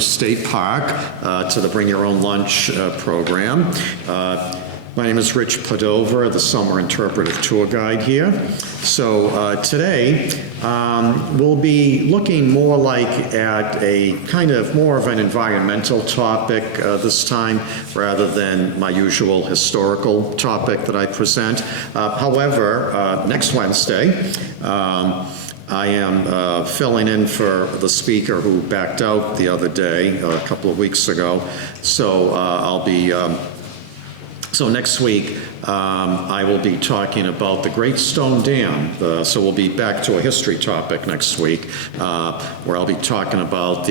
Heritage State Park to the Bring Your Own Lunch program. My name is Rich Padover, the summer interpretive tour guide here. So today we'll be looking more like at a kind of more of an environmental topic this time rather than my usual historical topic that I present. However, next Wednesday, I am filling in for the speaker who backed out the other day, a couple of weeks ago. So I'll be, so next week I will be talking about the Great Stone Dam. So we'll be back to a history topic next week, where I'll be talking about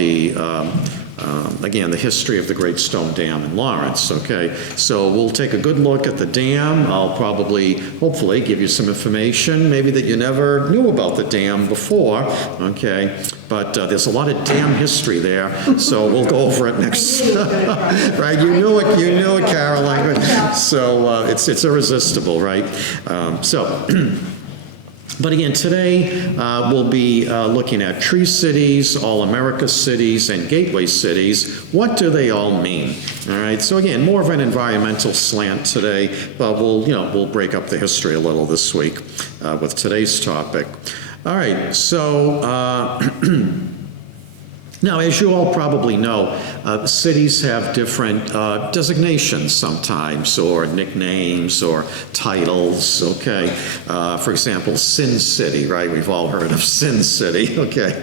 again, the history of the Great Stone Dam in Lawrence, okay? So we'll take a good look at the dam. I'll probably, hopefully, give you some information, maybe that you never knew about the dam before, okay? But there's a lot of dam history there, so we'll go over it next, right? You knew it, Caroline. So it's irresistible, right? But again, today we'll be looking at tree cities, all-America cities, and gateway cities. What do they all mean? All right. So again, more of an environmental slant today, but we'll break up the history a little this week with today's topic. All right. So now, as you all probably know, cities have different designations sometimes, or nicknames, or titles, okay? For example, Sin City, right? We've all heard of Sin City, okay?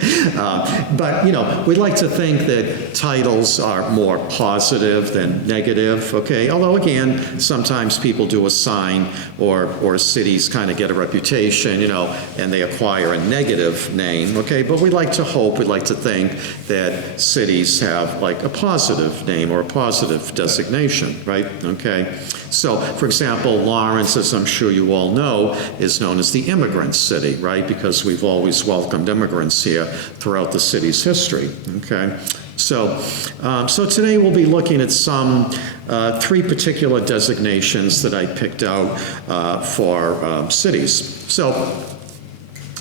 But, we'd like to think that titles are more positive than negative, okay? Although, again, sometimes people do assign, or cities kind of get a reputation, and they acquire a negative name, okay? But we'd like to think that cities have like a positive name or a positive designation, right? Okay. So, for example, Lawrence, as I'm sure you all know, is known as the immigrant city, right? Because we've always welcomed immigrants here throughout the city's history, okay? So today we'll be looking at some three particular designations that I picked out for cities.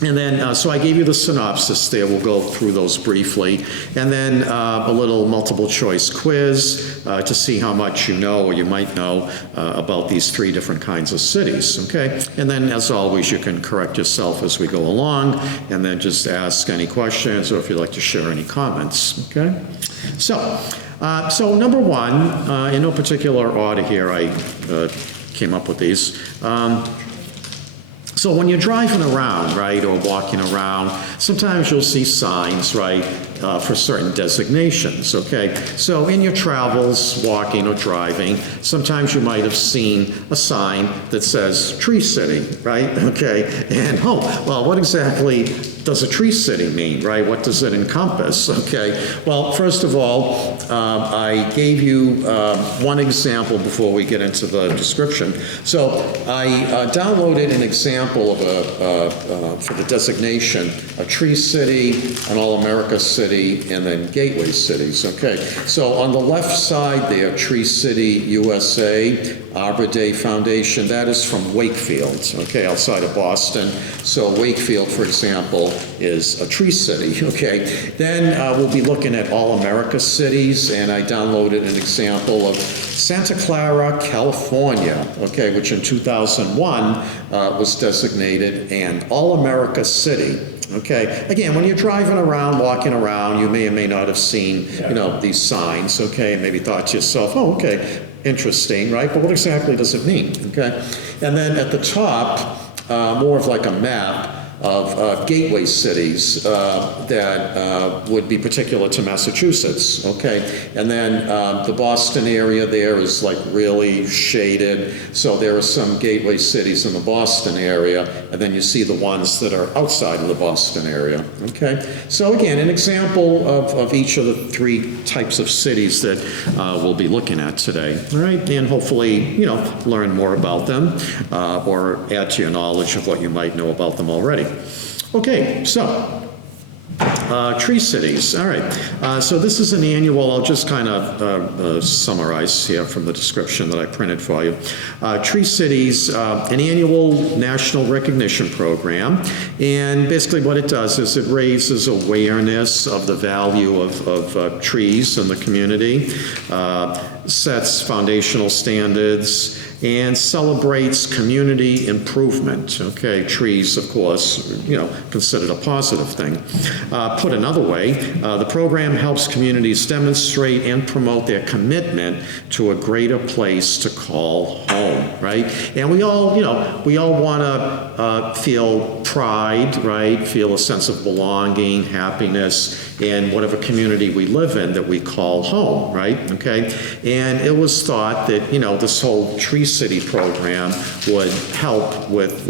And then, so I gave you the synopsis there. We'll go through those briefly. And then a little multiple choice quiz to see how much you know or you might know about these three different kinds of cities, okay? And then, as always, you can correct yourself as we go along and then just ask any questions or if you'd like to share any comments, okay? So number one, in no particular order here, I came up with these. So when you're driving around, right, or walking around, sometimes you'll see signs, right, for certain designations, okay? So in your travels, walking or driving, sometimes you might have seen a sign that says Tree City, right, okay? And, what exactly does a tree city mean, right? What does it encompass, okay? Well, first of all, I gave you one example before we get into the description. So I downloaded an example of for the designation, a tree city, an all-America city, and then gateway cities, okay? So on the left side there, Tree City, USA, Arbor Day Foundation, that is from Wakefield, okay, outside of Boston. So Wakefield, for example, is a tree city, okay? Then we'll be looking at all-America cities, and I downloaded an example of Santa Clara, California, okay, which in 2001 was designated an all-America city. Okay, again, when you're driving around, walking around, you may or may not have seen, these signs, okay, and maybe thought to yourself, okay, interesting, right? But what exactly does it mean, okay? And then at the top, more of like a map of gateway cities that would be particular to Massachusetts, okay? And then the Boston area there is like really shaded, so there are some gateway cities in the Boston area, and then you see the ones that are outside of the Boston area, okay? So again, an example of each of the three types of cities that we'll be looking at today, all right? And hopefully, learn more about them or add to your knowledge of what you might know about them already. Okay, so Tree cities, all right. So this is an annual, I'll just kind of summarize here from the description that I printed for you. Tree cities, an annual national recognition program, and basically what it does is it raises awareness of the value of trees in the community, sets foundational standards, and celebrates community improvement. Okay, trees, of course, considered a positive thing. Put another way, the program helps communities demonstrate and promote their commitment to a greater place to call home, right? And we all want to feel pride, right? Feel a sense of belonging, happiness in whatever community we live in that we call home, right? Okay, and it was thought that this whole Tree City program would help with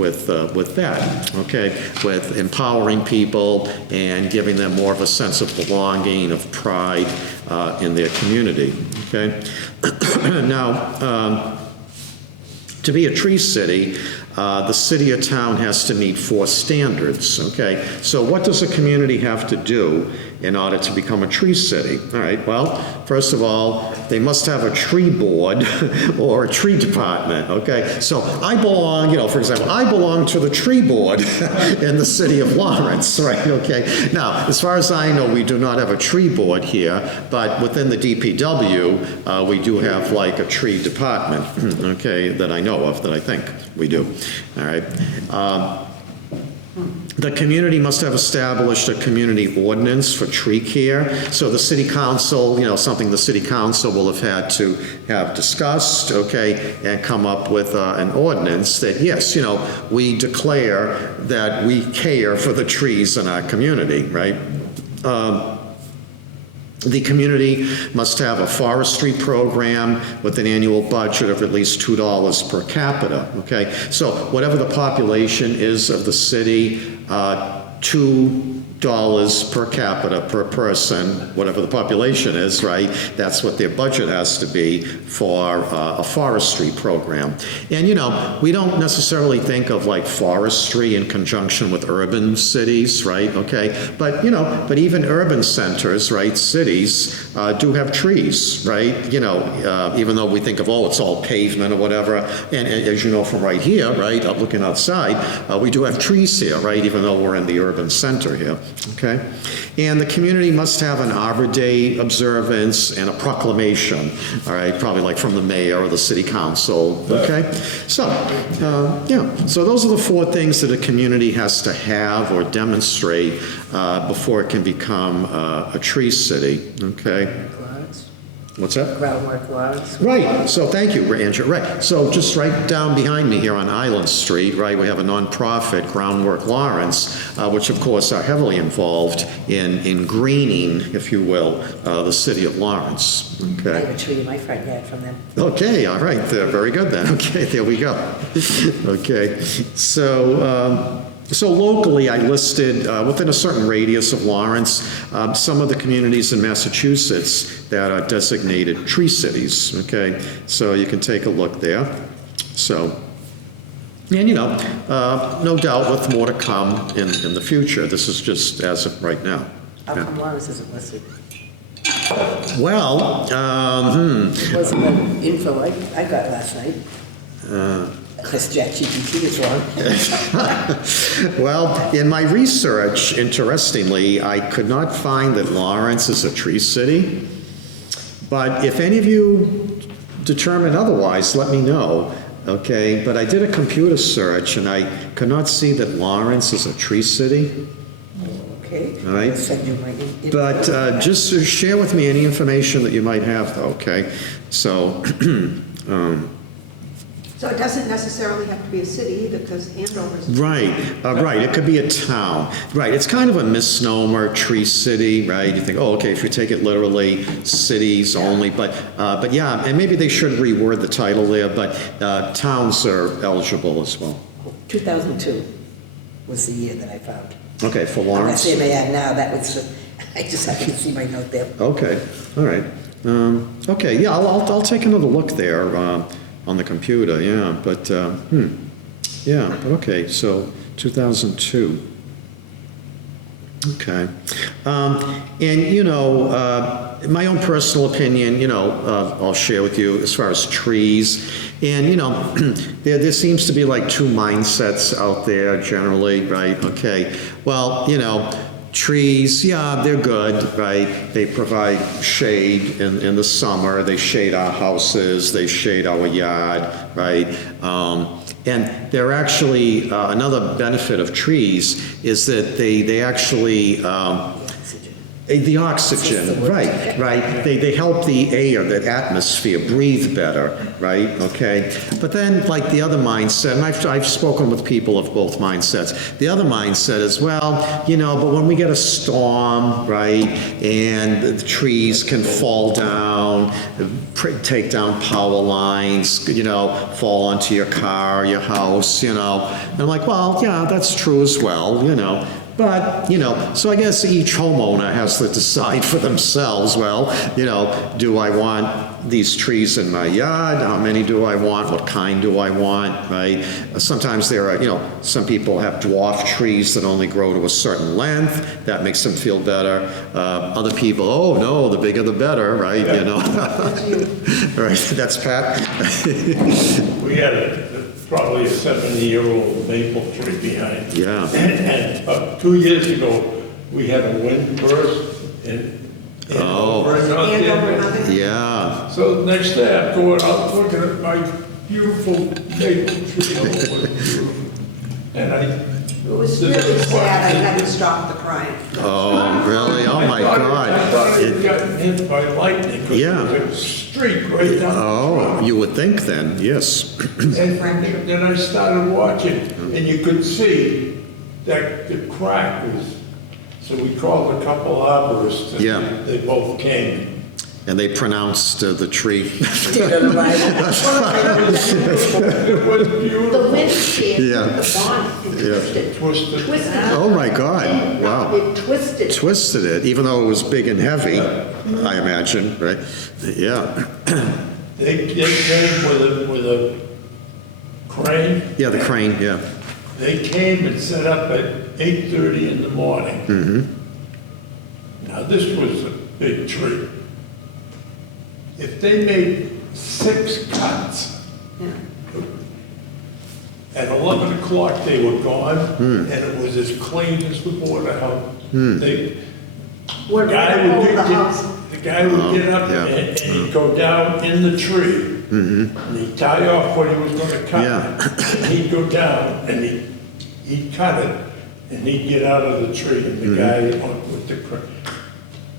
that, okay, with empowering people and giving them more of a sense of belonging, of pride in their community, okay? Now, to be a tree city, the city or town has to meet 4 standards, okay? So what does a community have to do in order to become a tree city? All right, well, first of all, they must have a tree board or a tree department, okay? So I belong, for example, I belong to the tree board in the city of Lawrence, right, okay? Now, as far as I know, we do not have a tree board here, but within the DPW, we do have like a tree department, okay, that I know of, that I think we do, all right? The community must have established a community ordinance for tree care. So the city council, something the city council will have had to have discussed, okay, and come up with an ordinance that, yes, we declare that we care for the trees in our community, right? The community must have a forestry program with an annual budget of at least $2 per capita, okay? So whatever the population is of the city, $2 per capita per person, whatever the population is, right? That's what their budget has to be for a forestry program. And we don't necessarily think of like forestry in conjunction with urban cities, right? Okay, but but even urban centers, right? Cities do have trees, right? Even though we think of it's all pavement or whatever, and as you know from right here, right, up looking outside, we do have trees here, right? Even though we're in the urban center here. Okay, and the community must have an Arbor Day observance and a proclamation, all right, probably like from the mayor or the city council, okay? So, so those are the 4 things that a community has to have or demonstrate before it can become a tree city, okay? What's that? Groundwork laws. Right, so thank you, Andrew, right. So just right down behind me here on Island Street, right, we have a nonprofit, Groundwork Lawrence, which of course are heavily involved in greening, if you will, the city of Lawrence, I okay? have a tree in my front yard from them. Okay, all right, very good then, okay, there we go. Okay, so locally, I listed, within a certain radius of Lawrence, some of the communities in Massachusetts that are designated tree cities, okay? So you can take a look there. So, and no doubt with more to come in the future. This is just as of right now. How come Lawrence isn't listed? Well, It wasn't the info I got last night. Because ChatGPT is wrong. Well, in my research, interestingly, I could not find that Lawrence is a tree city. But if any of you determine otherwise, let me know, okay? But I did a computer search and I could not see that Lawrence is a tree city. Okay. All right. I'll send you my info. But just share with me any information that you might have, though, okay? So, So it doesn't necessarily have to be a city either, because Andover's. right, right, it could be a town. Right, it's kind of a misnomer, tree city, right? You think, okay, if you take it literally, cities only, but yeah, and maybe they should reword the title there, but towns are eligible as well. 2002 was the year that I found. Okay, for I'm Lawrence? saying they had now, that was, I just happened to see my note there. Okay, all right. Okay, yeah, I'll take another look there on the computer, yeah, but, yeah, okay, so 2002. Okay. And, my own personal opinion, I'll share with you as far as trees. And, there seems to be like two mindsets out there generally, right? Okay. Well, trees, yeah, they're good, right? They provide shade in the summer. They shade our houses. They shade our yard, right? And they're actually, another benefit of trees is that they actually, the oxygen, right. They help the air, the atmosphere breathe better, right? Okay. But then, like the other mindset, and I've spoken with people of both mindsets. The other mindset is, well, but when we get a storm, right, and the trees can fall down, take down power lines, fall onto your car, your house, And I'm like, well, yeah, that's true as well, But, so I guess each homeowner has to decide for themselves, well, do I want these trees in my yard? How many do I want? What kind do I want, right? Sometimes there are, some people have dwarf trees that only grow to a certain length. That makes them feel better. Other people, oh, no, the bigger the better, right? Right, that's Pat. We had probably a 70-year-old maple tree behind. Yeah. And about 2 years ago, we had a wind burst in over in North Andover. Yeah. So the next day I'm going out looking at my beautiful maple tree. Oh, it was beautiful. And It was really sad, I had to stop the crying. Oh, really? Oh, my God. I thought it had gotten hit by lightning. 'Cause Yeah. There was a streak right down the Oh, front. you would think then, yes. And then I started watching, and you could see that the crack was, so we called a couple arborists, Yeah. and they both came. And they pronounced the tree. It was The beautiful. wind shear, Yeah. the bond, it Twisted. twisted. Oh, my God. Wow. It twisted. Twisted it, even though it was big and heavy, I imagine, right? Yeah. They came with a crane. Yeah, the crane, yeah. They came and set up at 8:30 in the morning. Now, this was a big tree. If they made 6 cuts, Yeah. at 11 o'clock they were gone, and it was as clean as the Board of Health. We're The guy gonna would hold the get, house. the guy would get up yeah. and he'd go down in the tree, and he'd tie off what he was gonna cut. Yeah. And he'd go down and he'd cut it, and he'd get out of the tree, and the guy with the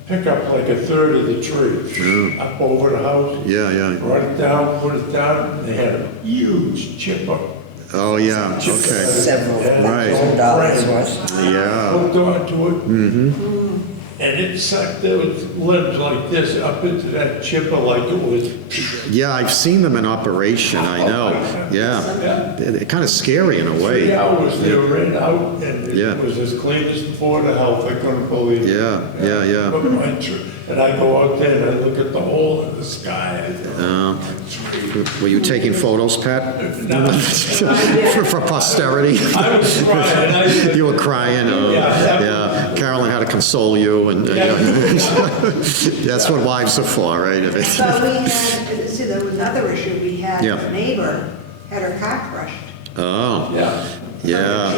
pick up like a third of the tree, up over the house. Yeah. Brought it down, put it down, and they had a huge chipper. Oh, yeah, okay. Several Right. dollars worth. Yeah. Hooked onto it. And it sucked those limbs like this up into that chipper like it was. Yeah, I've seen them in operation, I know. Yeah. Yeah. They're kind of scary in a 3 way. hours they were in, out, and Yeah. it was as clean as the Board of Health. I couldn't believe it. Yeah. But and I go out there and I look at the hole in the sky. I go, Were you taking photos, Pat? no. For posterity? I was crying. I said, You were crying, oh, Yeah. yeah. Carolyn had to console you, and that's what wives are for, right? So we had, see, there was another issue, we had Yeah. a neighbor had her car crushed. Oh, Yeah. yeah.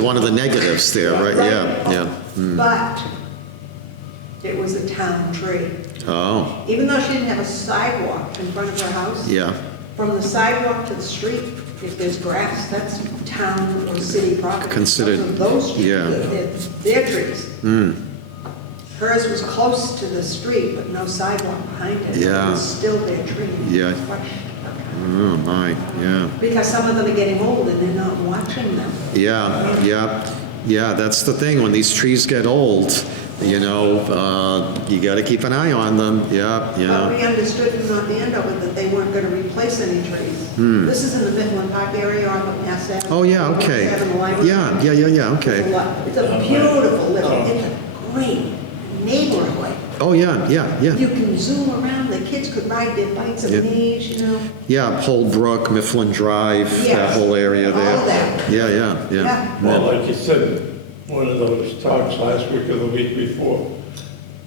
One of the negatives there, right? Yeah. But it was a town tree. Oh, Even though she didn't have a sidewalk in front of her house, yeah. from the sidewalk to the street, if there's grass, that's town or city property. Considered- Those trees, yeah. their trees. Hers was close to the street, but no sidewalk behind it. Yeah. It was still their tree. Yeah. Oh, my, yeah. Because some of them are getting old and they're not watching them. Yeah, that's the thing, when these trees get old, you gotta keep an eye on them, But we understood from North Andover that they weren't gonna replace any trees. This is in the Midland Park area off of Mass Ave. Oh, yeah, okay. Mass Ave, the library. Yeah, okay. It's a beautiful little, it's a great neighborhood. Oh, yeah. You can zoom around, the kids could ride their bikes Yeah. at age, Yeah, Holbrook, Mifflin Drive, that Yes, whole area there. all that. Yeah. Yeah. Well, like you said, one of those talks last week or the week before.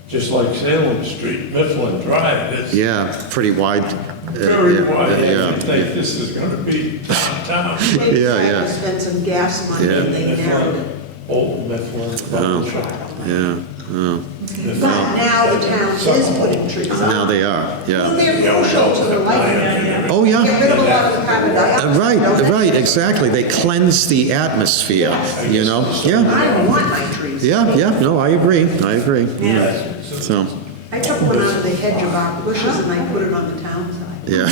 Just like Salem Street, Mifflin Drive, it's Yeah, pretty wide. very wide. Yeah, I think this is gonna be downtown. They Yeah, tried yeah. to spend some gas money Yeah. and they narrowed it. Old Mifflin, Oh. Mifflin. yeah, oh. But now the town is putting trees up. Now they are, Well, yeah. they're crucial to the life. Oh, Get yeah. rid of a lot of the carbon dioxide. Right, don't they? right, exactly. They cleanse the atmosphere, you know? Yeah, I don't want my trees. yeah, no, I agree, yeah. So, I took one out of the hedge of our bushes and I put it on the town side. yeah.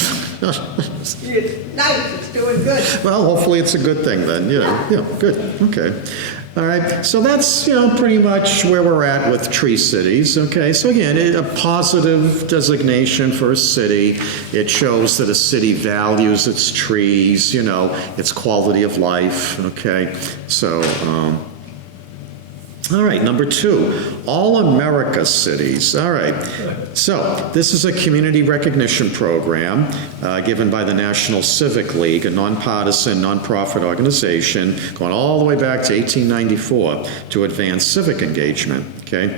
It's nice, it's doing good. Well, hopefully it's a good thing then, you know, yeah, good, okay. All right, so that's, you know, pretty much where we're at with Tree Cities, okay? So again, a positive designation for a city. It shows that a city values its trees, you know, its quality of life, okay? So, all right, number 2, All-America Cities. All right, so this is a community recognition program given by the National Civic League, a nonpartisan, nonprofit organization going all the way back to 1894 to advance civic engagement, okay?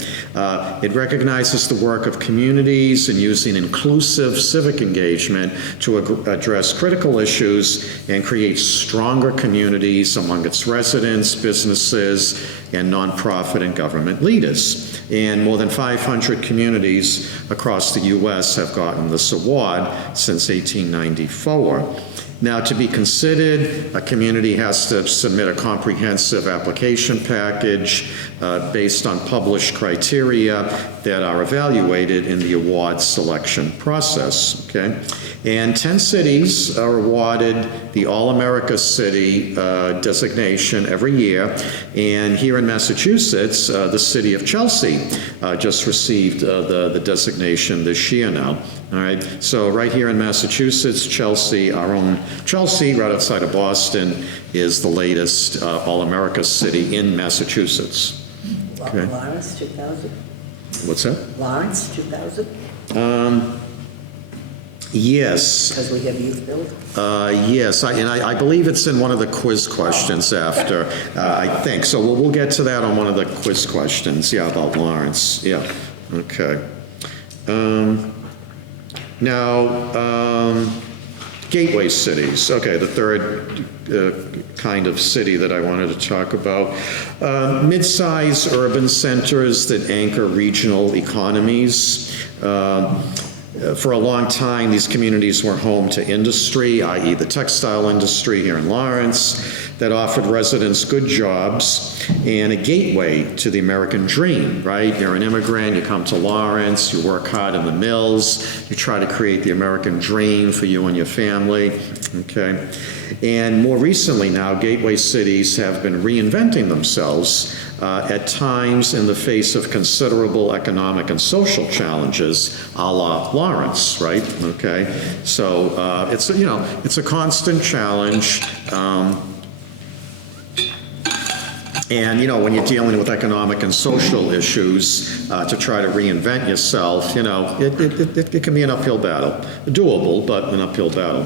It recognizes the work of communities in using inclusive civic engagement to address critical issues and create stronger communities among its residents, businesses, and nonprofit and government leaders. And more than 500 communities across the U.S. have gotten this award since 1894. Now, to be considered, a community has to submit a comprehensive application package based on published criteria that are evaluated in the award selection process, okay? And 10 cities are awarded the All-America City designation every year. And here in Massachusetts, the city of Chelsea just received the designation this year now. All right, so right here in Massachusetts, Chelsea, our own Chelsea, right outside of Boston, is the latest All-America city in Massachusetts. Okay. Lawrence, 2000. What's that? Lawrence, 2000, Yes. because we have youth build. Yes, I believe it's in one of the quiz questions after, I think. So we'll get to that on one of the quiz questions, yeah, about Lawrence, yeah, okay. Now, gateway cities, okay, the third kind of city that I wanted to talk about. Mid-size urban centers that anchor regional economies. For a long time, these communities were home to industry, i.e. the textile industry here in Lawrence, that offered residents good jobs and a gateway to the American dream, right? You're an immigrant, you come to Lawrence, you work hard in the mills, you try to create the American dream for you and your family, okay? And more recently now, gateway cities have been reinventing themselves at times in the face of considerable economic and social challenges, a la Lawrence, right? Okay, so it's a constant challenge. And, when you're dealing with economic and social issues, to try to reinvent yourself, it can be an uphill battle. Doable, but an uphill battle.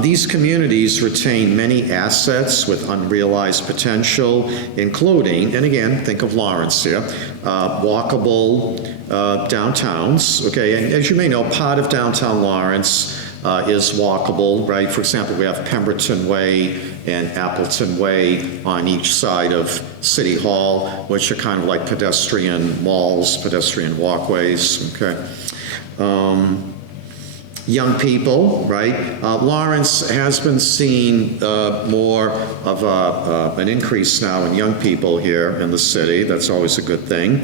These communities retain many assets with unrealized potential, including, and again, think of Lawrence here, walkable downtowns, okay? And as you may know, part of downtown Lawrence is walkable, right? For example, we have Pemberton Way and Appleton Way on each side of City Hall, which are kind of like pedestrian malls, pedestrian walkways, okay? Young people, right? Lawrence has been seeing more of an increase now in young people here in the city. That's always a good thing.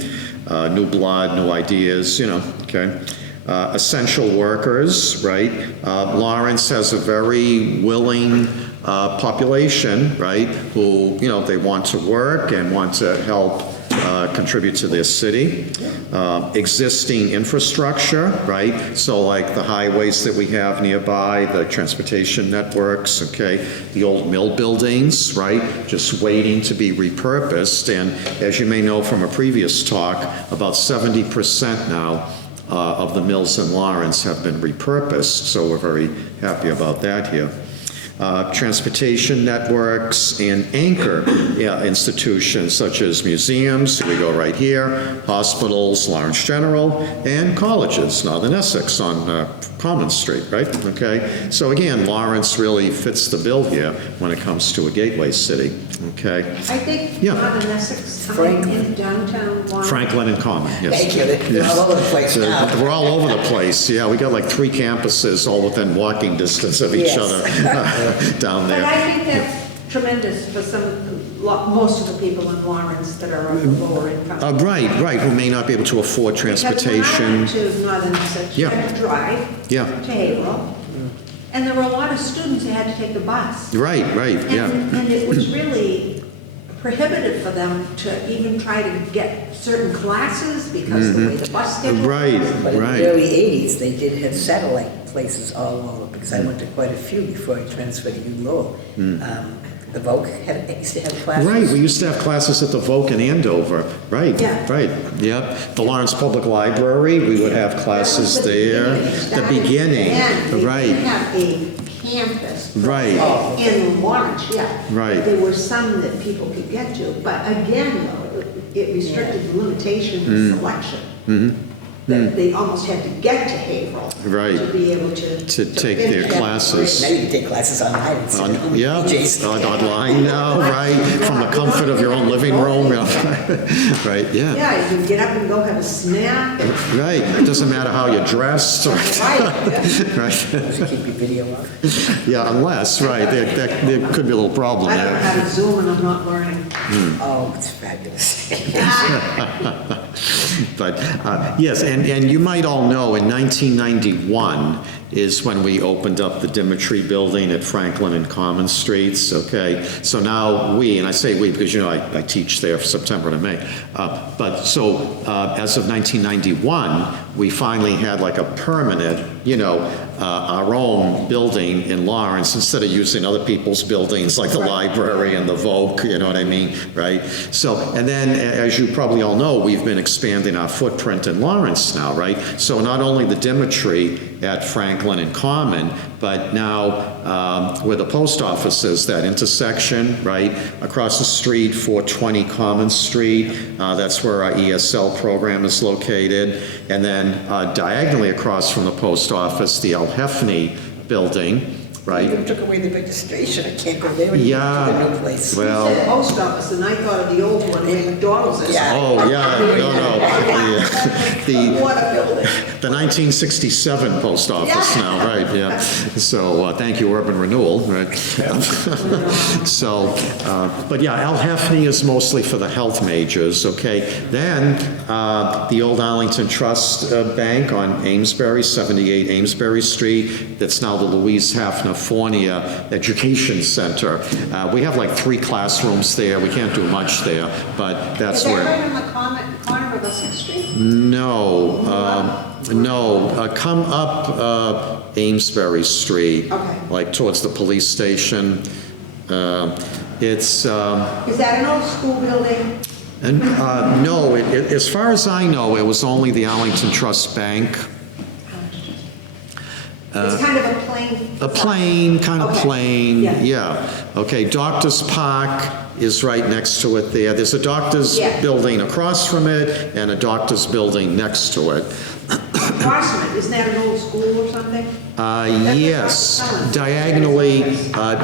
New blood, new ideas, okay? Essential workers, right? Lawrence has a very willing population, right? Who, they want to work and want to help contribute to their city. Existing infrastructure, right? So like the highways that we have nearby, the transportation networks, okay? The old mill buildings, right? Just waiting to be repurposed. And as you may know from a previous talk, about 70% now of the mills in Lawrence have been repurposed. So we're very happy about that here. transportation networks, and anchor institutions such as museums, here we go right here, hospitals, Lawrence General, and colleges, Northern Essex on Common Street, right? Okay, so again, Lawrence really fits the bill here when it comes to a gateway city, okay? I think Yeah. Northern Essex, Franklin. in downtown Lawrence. Franklin and Common, yes. Thank you, they're all over the place So, now. we're all over the place, yeah, we got like 3 campuses all within walking distance of each Yes. other down But there. I think that's tremendous for most of the people in Lawrence that are of the lower income. Right, who may not be able to afford transportation. Because when I went to Northern Essex, you Yeah. had to drive Yeah. to Haverhill, and there were a lot of students who had to take the bus. Right, yeah. And it was really prohibitive for them to even try to get certain classes because the way the bus schedule was. Right. But in the early 80s, they did have satellite places all over, because I went to quite a few before I transferred to U Lowell. The Voc used to have classes. Right, we used to have classes at the Voc in Andover, right, Yeah. right, yep. The Lawrence Public Library, we would have classes That was there. The beginning, And they right, didn't have a campus. Right. In Lawrence, yeah. Right. There were some that people could get to, but again, though, it restricted the limitation of selection. That they almost had to get to Haverhill. Right. To be able to. To take their finish. classes. Now you can take classes online instead of going to Yeah, PJs. online now, right, from the comfort of your own living room, right, yeah, Yeah, you can get up and go have a snack. and- right. It doesn't matter how you're dressed, Right, yeah. right, To keep your video up. yeah, unless, right, there could be a little problem I don't know there. how to Zoom and I'm not learning. Oh, it's fabulous. But, yes, and you might all know, in 1991 is when we opened up the Dimitri Building at Franklin and Common Streets, okay? So now we, and I say we because, you know, I teach there from September to May, but so as of 1991, we finally had like a permanent, you know, our own building in Lawrence instead of using other people's buildings like the library and the Voc, you know what I mean, right? So, and then, as you probably all know, we've been expanding our footprint in Lawrence now, right? So not only the Dimitri at Franklin and Common, but now where the post office is, that intersection, right? Across the street, 420 Common Street, that's where our ESL program is located. And then diagonally across from the post office, the El Hefney building, right? You took away the registration, I can't go there anymore to the Yeah, new place. You well, said post office, and I thought of the old one where McDonald's is. Yeah. oh, yeah, no, the What a building. the 1967 post office Yeah. now, right, yeah. So, thank you, Urban Renewal, right? So, but yeah, Al Hefney is mostly for the health majors, okay? Then, the old Arlington Trust Bank on Amesbury, 78 Amesbury Street, that's now the Louise Hafner Fornia Education Center. We have like 3 classrooms there, we can't do much there, but that's Is that where. right on the corner of Essex Street? No, come up Amesbury Street. Okay. Like towards the police station. It's, Is that an old school building? no, as far as I know, it was only the Arlington Trust Bank. It's kind of a plain. A plain, kind of Okay. plain, Yeah. yeah. Okay, Doctor's Park is right next to it there. There's a doctor's Yeah. building across from it and a doctor's building next to it. Across from it, isn't that an old school or something? That's Yes, what Dr. Cullen said. diagonally,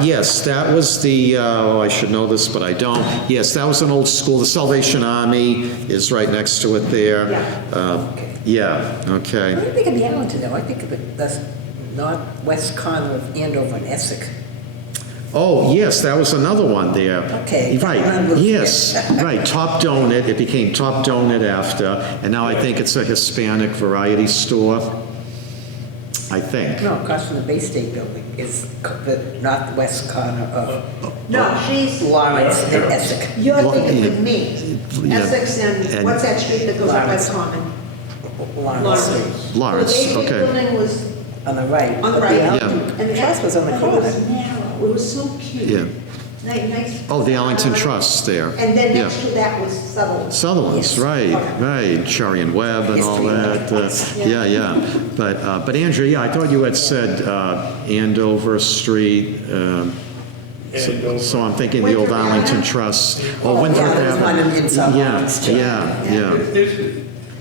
yes, that was the, I should know this, but I don't. Yes, that was an old school. The Salvation Army is right next to it there. Yeah, okay. What do you think of the Arlington though? I think of it, the northwest corner of Andover and Essex. Oh, yes, that was another one there. Okay. Right, yes, right, Top Donut, it became Top Donut after, and now I think it's a Hispanic variety store, I think. No, across from the Bay State Building is the northwest corner of No, she's, Lawrence and Essex. you're Well, thinking yeah. of me. Yeah. Essex and, And- what's that street that goes up by Lawrence. Common? Lawrence Lawrence, The okay. building was on the right. on the but right. Arlington And Trust was on the It corner. was narrow, it was so cute. Yeah. Nice. Oh, the Arlington Trust there. And then Yeah. next to that was Sutherland. Sutherland's, Yes. right, right, Cherry and Webb and all that. Yeah, yeah. But Andrew, yeah, I thought you had said Andover Street. So I'm thinking the old Winthrop Arlington Avenue? Trust. Oh, Winthrop Yeah, there's one Avenue. in South Yeah, Lawrence, too. yeah.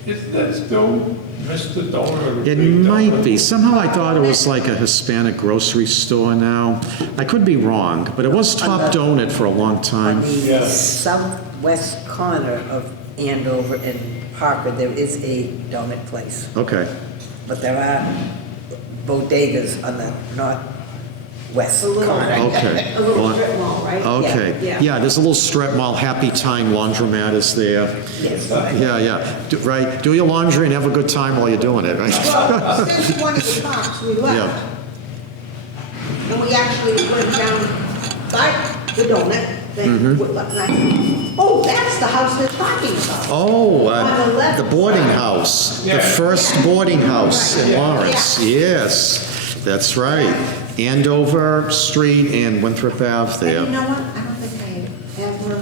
Is that still Mr. Donor? It might be. Somehow I thought it was like a Hispanic grocery store now. I could be wrong, but it was Top Donut for a long On time. the Yeah. southwest corner of Andover and Parker, there is a donut place. Okay, But there are bodegas on the northwest A little- corner. okay. A little Well, strip mall, right? Okay, Yeah. yeah, there's a little strip mall, Happy Time Laundromat is there. Yes. Yeah. Right, do your laundry and have a good time while you're doing it, right? Well, since one of the tops we left, and we actually went down by the donut, then, oh, that's the house they're talking about. Oh, On the left the boarding side. house, the Yeah. first boarding house in Right. Lawrence, Yeah. yes, that's right. Andover Street and Winthrop Ave And there. you know what? I don't think I ever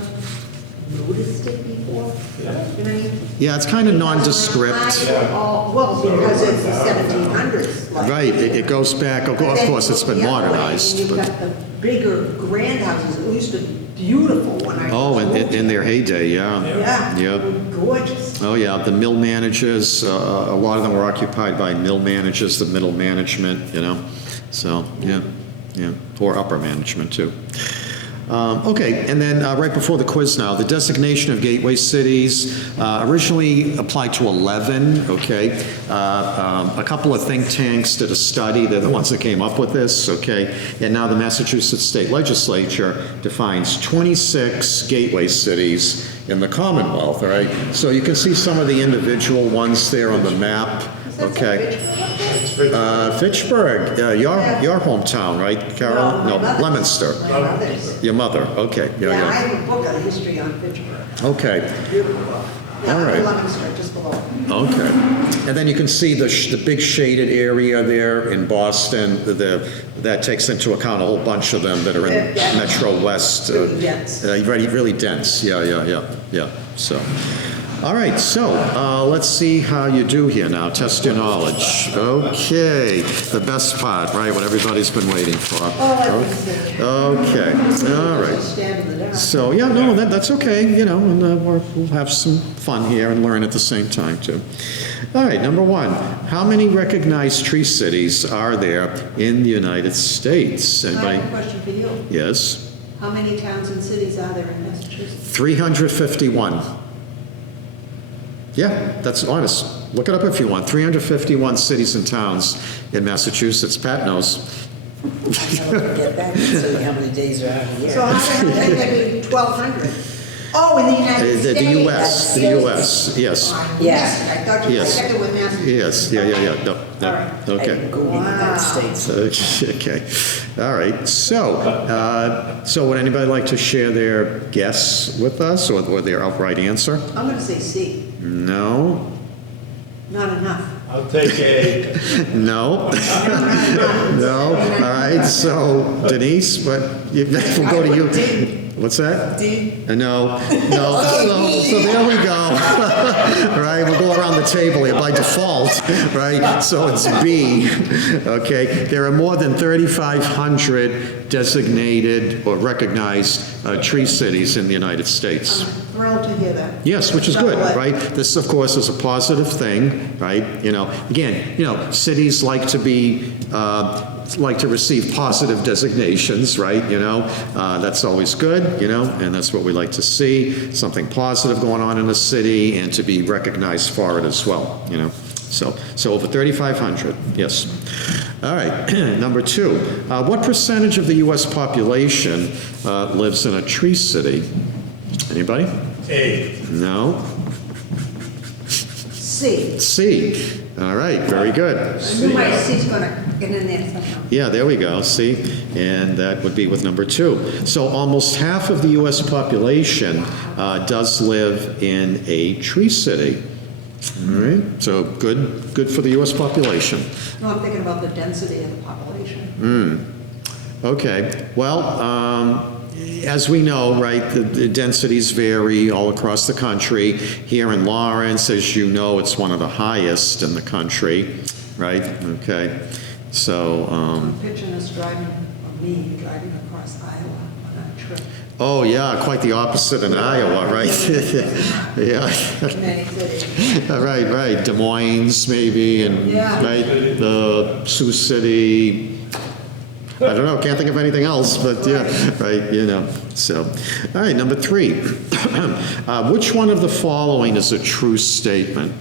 noticed it before. You know what I mean? Yeah, it's kind of Because nondescript. when I were all- Well, because it's the 1700s. like. Right, it goes back, of But then course, it's been the other way, modernized, And but, you've got the bigger grand houses, it used to be beautiful when I. oh, first moved in their here. heyday, yeah. Yeah. Yep. Gorgeous. Oh, yeah, the mill managers, a lot of them were occupied by mill managers, the middle management, so, yeah, or upper management, too. Okay, and then right before the quiz now, the designation of gateway cities originally applied to 11, okay? A couple of think tanks did a study, they're the ones that came up with this, okay? And now the Massachusetts State Legislature defines 26 gateway cities in the Commonwealth, all right? So you can see some of the individual ones there on the map, okay? Fitchburg, your hometown, right, Carol? No, Leominster. My mother's. Your mother, okay, Yeah, I yeah, have a book on history on Fitchburg. yeah. Okay, Beautiful book. Yeah, All right. Leominster, just below. okay. And then you can see the big shaded area there in Boston, that takes into account a whole bunch of them that are in Yeah. Metro West. Really dense. Really dense, yeah, so. All right, so let's see how you do here now, test your knowledge. Okay, the best part, right, what everybody's been waiting for. Okay, all right. Stand in the dark. So, yeah, no, that's okay, and we'll have some fun here and learn at the same time, too. All right, number one, how many recognized tree cities are there in the United States? I Anybody? have a question for you. Yes? How many towns and cities are there in Massachusetts? 351. Yeah, that's honest. Look it up if you want. 351 cities and towns in Massachusetts. Pat knows. Get back and see how many days are out of the So year. how the hell can there be 1,200? Oh, in the United States? The U.S., yes. Yeah. I thought you were Yes. checking with Massachusetts. Yes, yeah. No, All right. I okay. Googled United States. Okay, all right. So would anybody like to share their guess with us or their outright answer? I'm going to say C. No, Not enough. I'll take A. no, no. All right, so Denise, we'll go to you. What's that? D. No. So there we go. Right, we'll go around the table here by default, right? So it's B, okay? There are more than 3,500 designated or recognized tree cities in the United States. I'm thrilled to hear that. Yes, which is good, So, right? This, of course, is a positive thing, right? Again, cities like to be, like to receive positive designations, right? That's always good, and that's what we like to see, something positive going on in a city and to be recognized for it as well, So over 3,500, yes. All right, number two, what percentage of the U.S. population lives in a tree city? Anybody? A. No? C. C. All right, very good. I knew my C's going to get in there somehow. Yeah, there we go, see? And that would be with number two. So almost half of the U.S. population does live in a tree city. All right, so good for the U.S. population. No, I'm thinking about the density of the population. Okay, well, As we know, right, the densities vary all across the country. Here in Lawrence, as you know, it's one of the highest in the country, right? Okay, so, I'm picturing us driving, or me driving across Iowa on a trip. oh, yeah, quite the opposite in Iowa, right? Yeah, Many cities. right, Des Moines maybe, and, Yeah. right, Sioux City, I don't know, can't think of anything else, but yeah, right, you know, so. All right, number 3. Which one of the following is a true statement?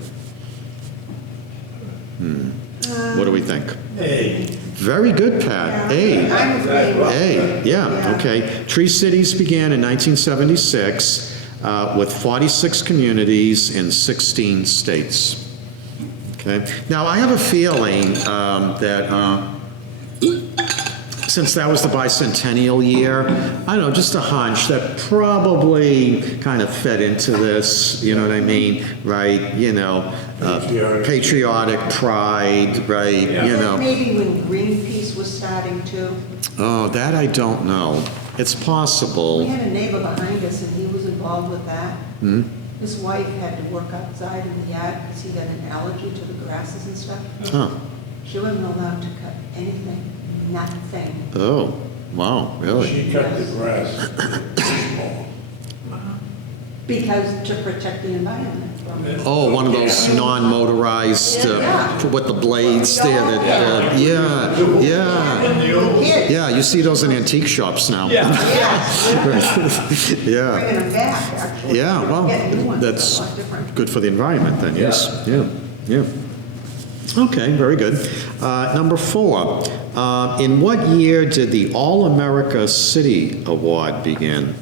What do we think? Hey, Very good, Pat. A. I'm agreeing with A, yeah, Yeah. okay. Tree Cities began in 1976 with 46 communities in 16 states. Okay, now I have a feeling that since that was the bicentennial year, I don't know, just a hunch that probably kind of fed into this, you know what I mean, right? You know, patriotic pride, right, Yeah. you know. Maybe when Greenpeace was starting to. Oh, that I don't know. It's We possible. had a neighbor behind us and he was involved with that. Hmm? His wife had to work outside in the yard because he got an allergy to the grasses and stuff. Huh. She wasn't allowed to cut anything, nothing. Oh, wow, really? she cut the grass small. Because to protect the environment from it. Oh, one of those non-motorized, Yeah. with the blades there that, yeah. And the old, Kids. Yeah, you see those in antique shops now. yeah, Yes, Yeah, bringing them back, actually. yeah, well, Getting new ones, that's a lot different. good for the environment then, yes, yeah. Okay, very good. Number 4, in what year did the All-America City Award begin?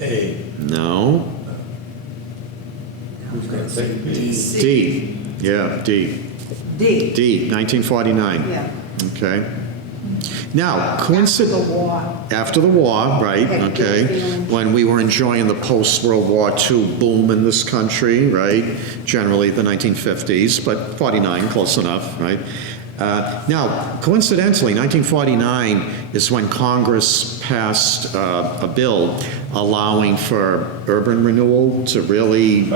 hey, No? who's gonna take me? D, yeah, D. D. 1949. Yeah. Okay. Now, The coincident, war. after the war, right, Yeah, okay, feeling. when we were enjoying the post-World War II boom in this country, right, generally the 1950s, but 49, close enough, right? Now, coincidentally, 1949 is when Congress passed a bill allowing for urban renewal to really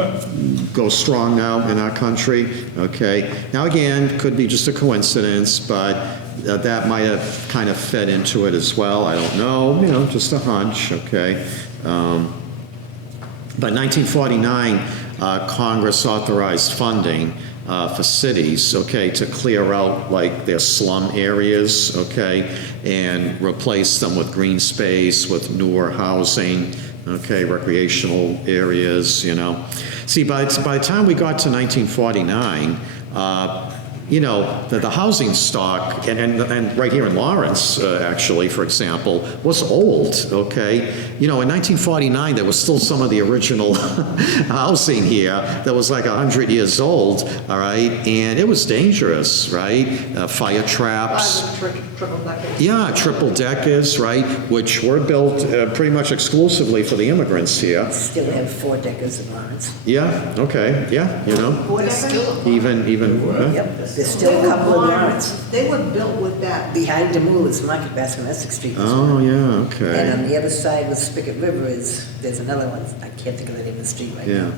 go strong now in our country, okay? Now, again, could be just a coincidence, but that might have kind of fed into it as well, I don't know, you know, just a hunch, okay? By 1949, Congress authorized funding for cities, okay, to clear out like their slum areas, okay, and replace them with green space, with newer housing, okay, recreational areas, you know. See, by the time we got to 1949, you know, the housing stock, and right here in Lawrence, actually, for example, was old, okay? You know, in 1949, there was still some of the original housing here that was like 100 years old, all right? And it was dangerous, right? Fire traps. Triple decker. Yeah, triple deckers, right, which were built pretty much exclusively for the immigrants here. Still have 4 deckers in Lawrence. Yeah, okay, yeah, you know, Whatever. even, huh? Yep, there's still a couple in Lawrence. They were built with that. Behind DeMoule's Market Basket on Essex Street. Oh, yeah, And okay, on the other side with Spigot River there's another one, I can't think of the name of the street right now.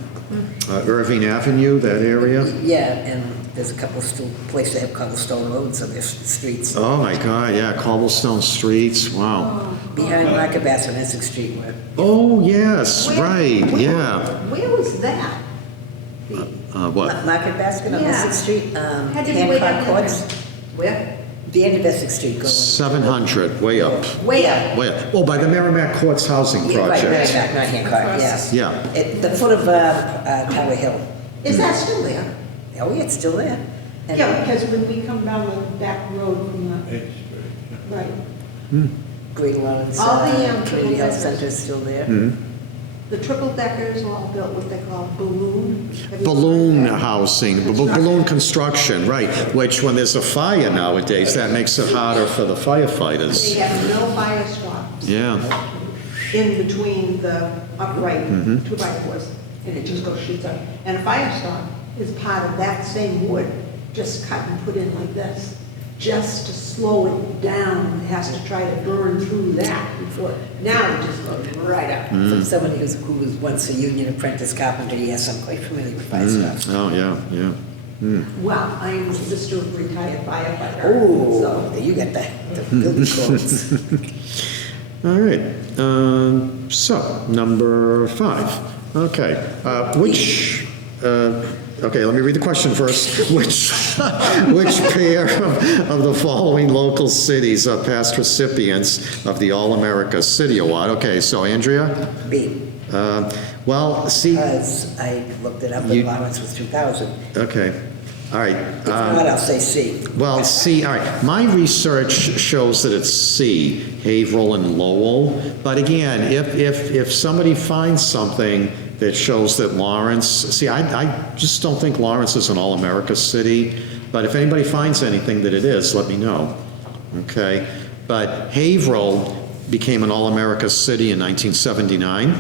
yeah. Irving Avenue, that area? Yeah, and there's a couple of still places that have cobblestone roads on their streets. Oh, my God, yeah, cobblestone streets, wow. Behind Market Basket on Essex Street where, Oh, yes, right, yeah. Where was that? What? Market Basket on Yeah. Essex Street, Had to be way down Hancock there. Courts, Where? the end of Essex Street going. 700, way up, Way up. way up. Oh, by the Merrimack Courts Housing Yeah, right, Project. not Hancock, yes. Yeah, At the foot of Tower Hill. Is that still there? Oh, yeah, it's still there. And- Yeah, because when we come down the back road from Eighth Street, the, right, Great Lawrence All the, Community Health triple Center is still there. the triple deckers are all built what they call balloon. Have you balloon heard of that? housing, balloon construction, right, which when there's a fire nowadays, that makes it harder for the They firefighters. have no fire stops Yeah, in between the upright Mm-hmm. 2x4s, and it just goes shoots up. And a fire stop is part of that same wood, just cut and put in like this, just to slow it down, it has to try to burn through that before, now it just goes right up. From someone who was once a union apprentice carpenter, yes, I'm quite familiar with fire stuff. Oh, yeah, yeah. Well, I am the sister of a retired firefighter, Oh, so. you got the building codes. All right, so, number 5. Okay, okay, let me read the question first. Which pair of the following local cities are past recipients of the All-America City Award? Okay, so Andrea? B, Well, see, because I looked it up You- and Lawrence was 2000. okay, all right. If not, I'll say C. Well, see, all right, my research shows that it's C, Haverhill and Lowell. But again, if somebody finds something that shows that Lawrence, see, I just don't think Lawrence is an all-America city. But if anybody finds anything that it is, let me know, okay? But Haverhill became an all-America city in 1979.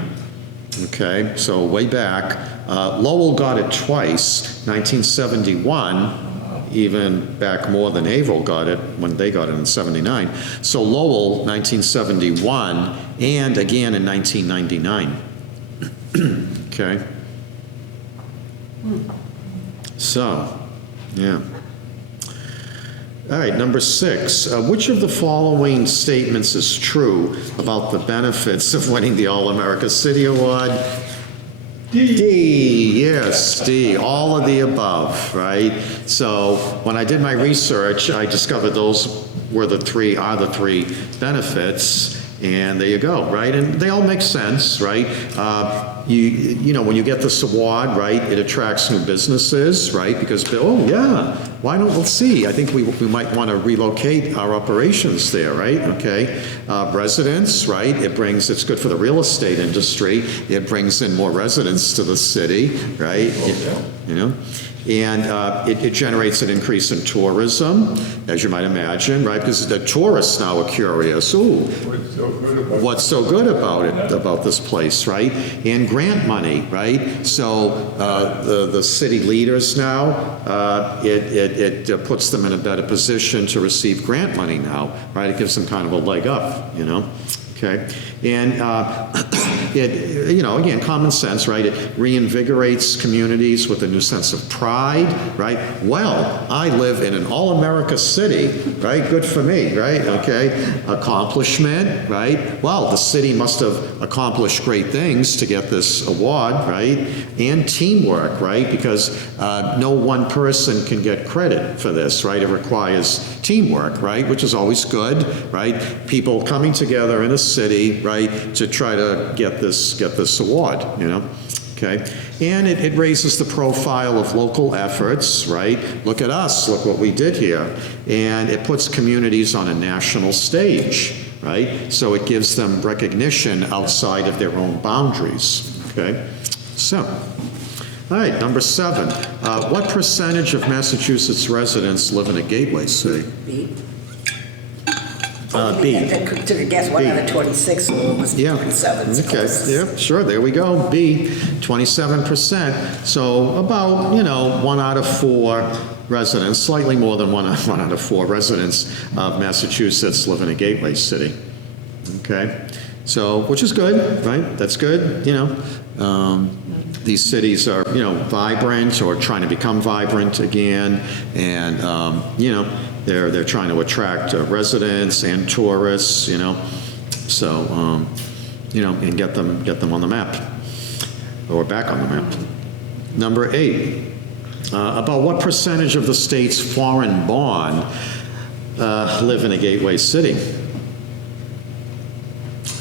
Okay, so way back. Lowell got it twice, 1971, even back more than Haverhill got it when they got it in 79. So Lowell, 1971, and again in 1999. Okay? So, yeah. All right, number 6. Which of the following statements is true about the benefits of winning the All-America City Award? D, yes, D, all of the above, right? So when I did my research, I discovered those are the three benefits, and there you go, right? And they all make sense, right? You know, when you get this award, right, it attracts new businesses, right? Because, oh, yeah, why don't, let's see, I think we might want to relocate our operations there, right? Okay. Residents, right? It's good for the real estate industry. It brings in more residents to the city, right? You know? And it generates an increase in tourism, as you might imagine, right? Because the tourists now are curious, ooh, what's so good about it, about this place, right? And grant money, right? So the city leaders now, it puts them in a better position to receive grant money now, right? It gives them kind of a leg up, you know? Okay, and you know, again, common sense, right? It reinvigorates communities with a new sense of pride, right? Well, I live in an all-America city, right? Good for me, right? Okay, accomplishment, right? Well, the city must have accomplished great things to get this award, right? And teamwork, right? Because no one person can get credit for this, right? It requires teamwork, right? Which is always good, right? People coming together in a city, right, to try to get this award, you know? Okay, and it raises the profile of local efforts, right? Look at us, look what we did here. And it puts communities on a national stage, right? So it gives them recognition outside of their own boundaries, okay? So, all right, number 7. What percentage of Massachusetts residents live in a gateway city? B. B. I took a guess, 1 out of 26, so it was Yeah. 27. It's Okay, close. yeah, sure, there we go. B, 27%. So about, you know, 1 out of 4 residents, slightly more than 1 out of 4 residents of Massachusetts live in a gateway city. Okay, so, which is good, right? That's good, you know. These cities are, you know, vibrant or trying to become vibrant again, and, you know, they're trying to attract residents and tourists, you know, so, you know, and get them on the map, or back on the map. Number 8, about what percentage of the state's foreign born live in a gateway city?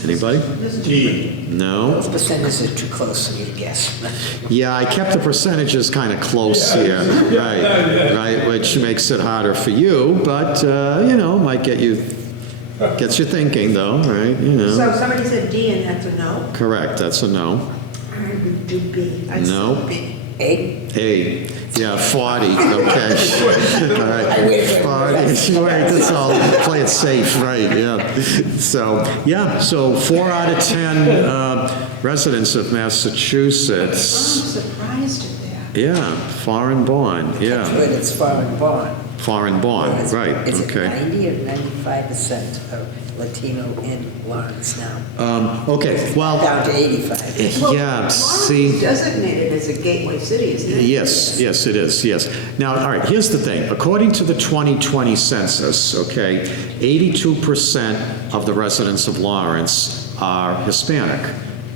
Anybody? D. No? Those percentages are too close for me to guess. Yeah, I kept the percentages kind of close here, right, which makes it harder for you, but, you know, might gets you thinking though, right, you know. So somebody said D and that's a no? Correct, that's a no. I would do B. I'd No. say B. A? A, yeah, 40, okay. All right, 40, right, that's all, play it safe, right, yeah. So, yeah, so 4 out of 10 residents of I'm Massachusetts, surprised at that. yeah, foreign born, yeah. But it's foreign born. foreign born, Is right, it okay. 90 or 95% of Latino in Lawrence now? Okay, well, Down to 85. Well, yeah, Lawrence see. is designated as a gateway city, isn't it? Yes, yes, it is, yes. Now, all right, here's the thing. According to the 2020 census, okay, 82% of the residents of Lawrence are Hispanic,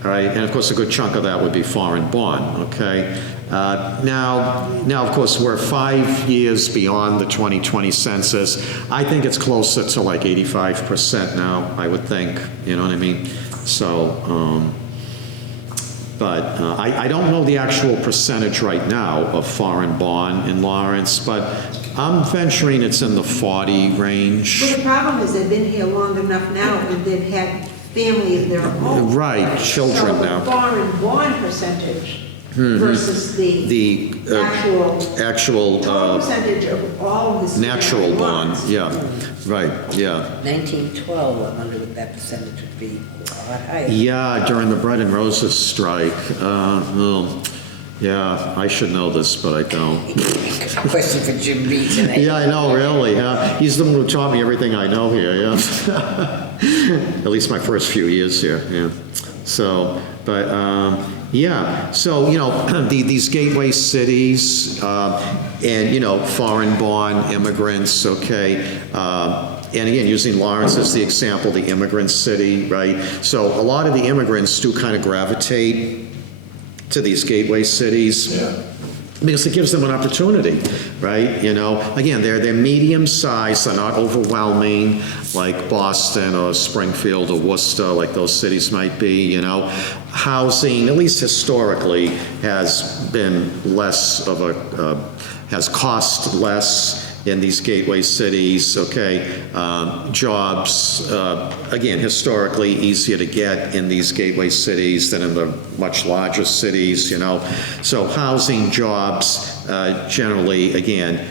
all right? And of course, a good chunk of that would be foreign born, okay? Now, of course, we're 5 years beyond the 2020 census. I think it's closer to like 85% now, I would think, you know what I mean? So, but I don't know the actual percentage right now of foreign born in Lawrence, but I'm venturing it's in the 40 range. Well, the problem is they've been here long enough now, and they've had family of their own. Right, children So now. the foreign born percentage versus the The actual total percentage of all of this. natural born, yeah, right, yeah. 1912, I wonder what that percentage would be, a lot higher. Yeah, during the Bread and Roses strike. Well, yeah, I should know this, but I don't. Question for Jim Reed tonight. Yeah, I know, really. He's the one who taught me everything I know here, yeah. At least my first few years here, yeah. So, but, yeah, so, you know, these gateway cities, and, you know, foreign-born immigrants, okay, and again, using Lawrence as the example, the immigrant city, right? So a lot of the immigrants do kind of gravitate to these gateway cities. Yeah. Because it gives them an opportunity, right? You know, again, they're medium-sized, they're not overwhelming, like Boston or Springfield or Worcester, like those cities might be, you know. Housing, at least historically, has been less of a, has cost less in these gateway cities, okay? Jobs, again, historically easier to get in these gateway cities than in the much larger cities, you know? So housing, jobs, generally, again,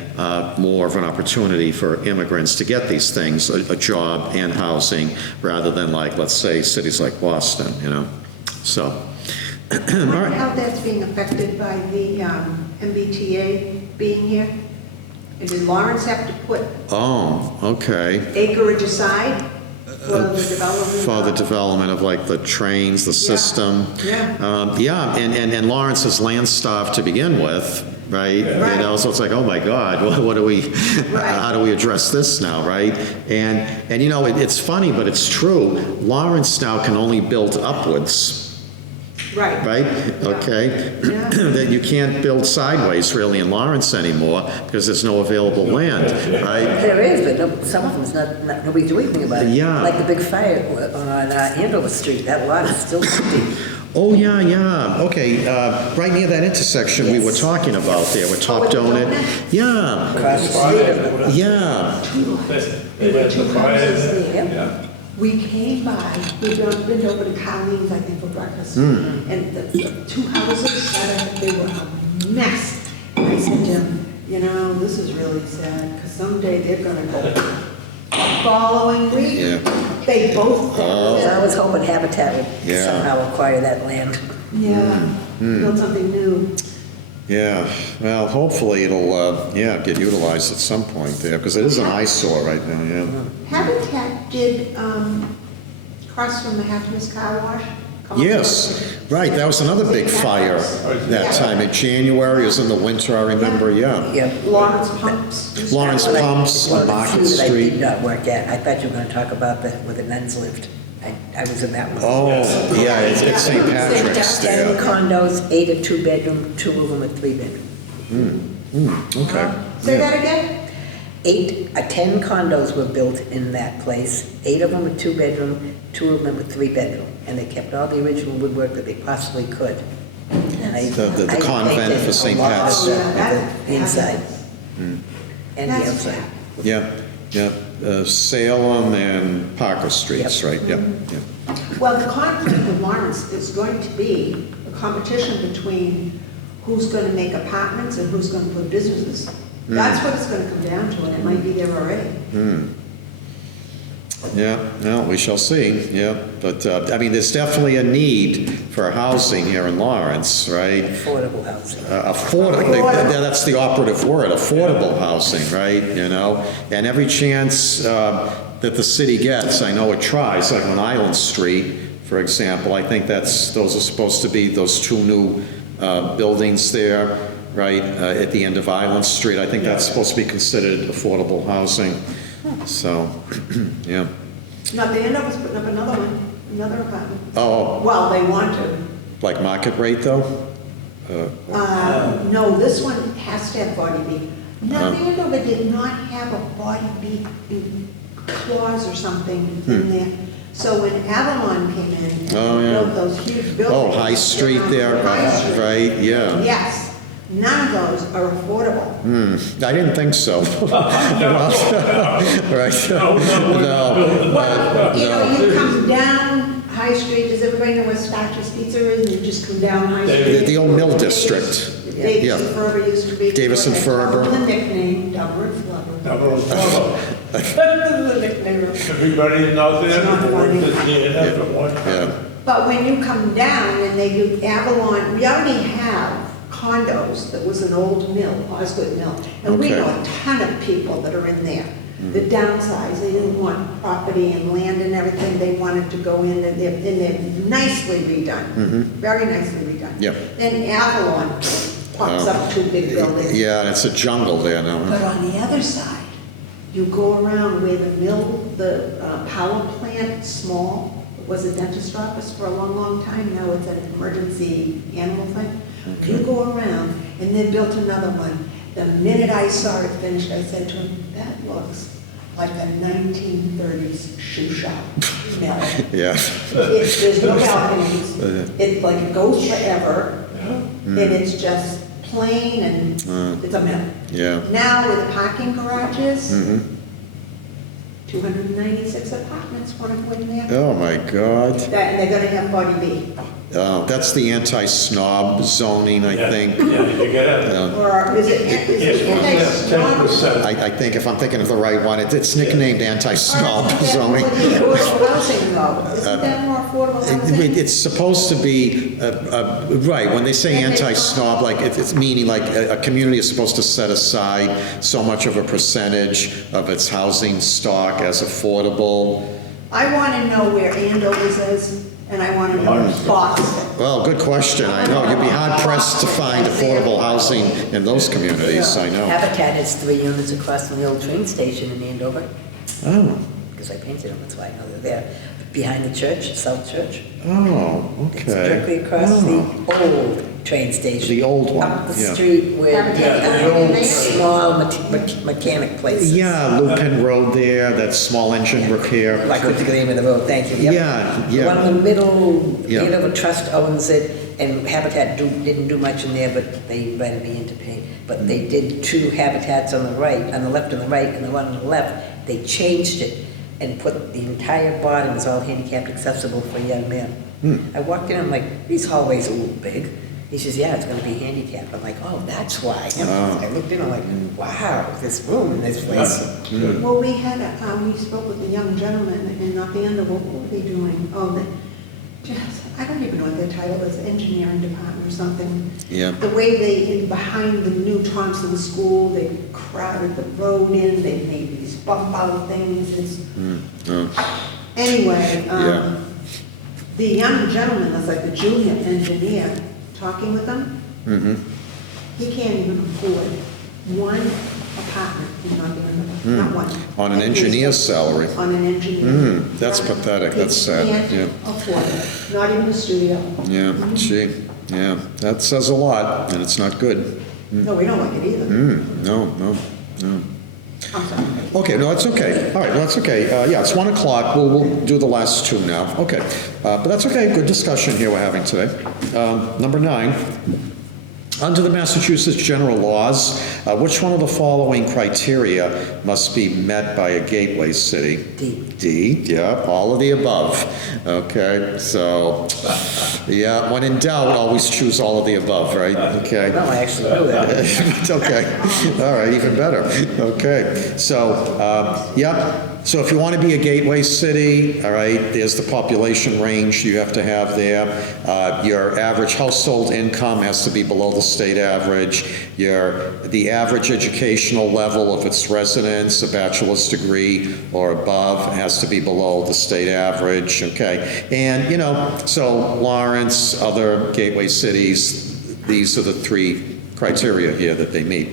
more of an opportunity for immigrants to get these things, a job and housing, rather than like, let's say, cities like Boston, you know? So, I wonder how that's being affected by the MBTA being here? And did Lawrence have to put oh, okay. acreage aside for the development? For the development of like the trains, the system. Yeah. Yeah, and Lawrence is land-starved to begin with, right? You Right. know, so it's like, oh my God, what do we, Right. how do we address this now, right? And you know, it's funny, but it's true. Lawrence now can only build upwards. Right. Right? Okay? Yeah. That you can't build sideways really in Lawrence anymore because there's no available land, right? There is, but some of them's not, nobody's doing anything about it. Yeah. Like the big fire on Andover Street, that lot is still empty. Oh, yeah, yeah. Okay, right near that intersection we were Yes. talking about there with Top Donut. Yeah, Across the street. yeah. They had the fires, Yep. yeah. We came by, we'd been over to Colleen's, I think, for breakfast. Hmm. And the two houses, they were a mess. And I said to him, you know, this is really sad, because someday they're gonna go. The following week, Yeah. they both. I was hoping Habitat would Yeah. somehow acquire that land. Yeah, build something new. Yeah, well, hopefully it'll, yeah, get utilized at some point there, because it is an eyesore right now, yeah. Habitat did, across from the Happiness Car Wash. come up Yes, with- right, that was another big fire that time in January, it was in the winter, I remember, yeah. Yep. Lawrence Pumps. Lawrence Well, Pumps one on of the Market few that I Street. did not work at. I thought you were going to talk about where the nuns lived. I was in that one. Oh, yeah, it's St. Patrick's 10 there. condos, 8 are 2-bedroom, 2 of them are 3-bedroom. Okay. Say Yeah. that again? 10 condos were built in that place. 8 of them were 2-bedroom, 2 of them were 3-bedroom. And they kept all the original woodwork that they possibly could. And I- The I convent painted for a St. lot Pat's. of Yeah, the inside and the That's outside. Yeah, yeah, Salem and Parker Streets, Yep. right, yeah, yeah. Well, the conflict with Lawrence is going to be a competition between who's going to make apartments and who's going to put businesses. That's what it's going to come down to, and it might be there already. Yeah, no, we shall see, yeah. But, I mean, there's definitely a need for housing here in Lawrence, right? Affordable housing. Affordable, that's the operative word, affordable housing, right, you know? And every chance that the city gets, I know it tries, like on Island Street, for example, I think those are supposed to be those two new buildings there, right, at the end of Island Street. I think that's supposed to be considered affordable housing, so, yeah. No, they end up putting up another one, another apartment. Oh, Well, they want to. like market rate, though? No, this one has to have 40B. No, the Andover did not have a 40B clause or something in there. So when Avalon came in and Oh, yeah. built those huge buildings. Oh, High Street there, High Street. right, yeah. Yes, none of those are affordable. I didn't think so. Right. No, Well, you know, you come down High Street, does everybody know where Starcher's Pizza is? And you just come down High Street. The old Mill District. Davis Yeah. and Ferber used to be. Davis and Ferber. The nickname, Double Flubber. Double trouble. The nickname. Everybody knows It's not that, funny. worked at DNF at one time. Yeah, But when you come down and they do Avalon, we already have condos that was an old mill, Osgood Mill. And we Okay. know a ton of people that are in there. The downsize, they didn't want property and land and everything, they wanted to go in and they're nicely redone, very nicely redone. Yep. Then Avalon pops up two big buildings. yeah, and it's a jungle there But now. on the other side, you go around where the mill, the power plant, small, it was a dentist office for a long, long time, now it's an emergency animal thing. You go around, and they built another one. The minute I saw it finished, I said to him, that looks like a 1930s shoe shop mill. Yeah, There's no balconies, it's like it goes forever, and it's just plain and it's a mill. yeah. Now with the parking garages, 296 apartments want to go in there. Oh, my God. And they're gonna have 40B. That's the anti-snob zoning, I think. Yeah, you get it. Or is it, Yes, is it 10%. I think if I'm thinking of the right one, it's nicknamed anti-snob Or isn't that zoning. more affordable housing though? Isn't that more affordable housing? It's supposed to be, right, when they say anti-snob, like, it's meaning like a community is supposed to set aside so much of a percentage of its housing stock as affordable. I wanna know where Andover's is, and I wanna know where Boston. Well, good question, I know, you'd be hard pressed to find affordable housing in those communities, I know. Habitat has 3 units across from the old train station in Andover, Oh, because I painted them, that's why I know they're there. Behind the church, South Church. oh, It's okay. directly across Oh. the old train station. The old one, Up the yeah. street where Habitat. the old small mechanic places. Yeah, Lupin Road there, that small engine repair. I couldn't think of the name of the road, thank you. Yep. Yeah, The yeah. one in the middle, Yeah. the Andover Trust owns it, and Habitat didn't do much in there, but they invited me in to pay. But they did 2 Habitats on the right, on the left and the right, and the one on the left, they changed it and put the entire bottom is all handicapped accessible for a young man. I walked in, I'm like, these hallways are a little big. He says, yeah, it's gonna be handicapped. I'm like, oh, that's why. I looked in, I'm like, wow, this room in this place. Well, we had, we spoke with a young gentleman in North Andover, what were they doing? Oh, I don't even know what their title is, engineering department or something. Yeah. The way they, behind the new Thompson School, they crowded the road in, they made these bump out things, it's, anyway, Yeah. the young gentleman was like the junior engineer, talking with them, he can't even afford one apartment in North Andover, not one. On an And he's- engineer's salary. On an engineer. That's pathetic. That's sad. He Yeah. can't afford it, not even a studio. Yeah, gee, yeah, that says a lot, and it's not good. No, we don't like it either. No, no, no. I'm sorry. Okay, no, that's okay. All right, no, that's okay. Yeah, it's 1 o'clock. We'll do the last 2 now. Okay, but that's okay. Good discussion here we're having today. Number 9. Under the Massachusetts general laws, which one of the following criteria must be met by a gateway city? D. D, yeah, all of the above. Okay, so, yeah, when in doubt, always choose all of the above, right? Okay. No, I actually know that. Okay, all right, even better. Okay, so, yeah, So if you want to be a gateway city, all right, there's the population range you have to have there. Your average household income has to be below the state average. The average educational level of its residents, a bachelor's degree or above, has to be below the state average, okay? And, so Lawrence, other gateway cities, these are the three criteria here that they meet,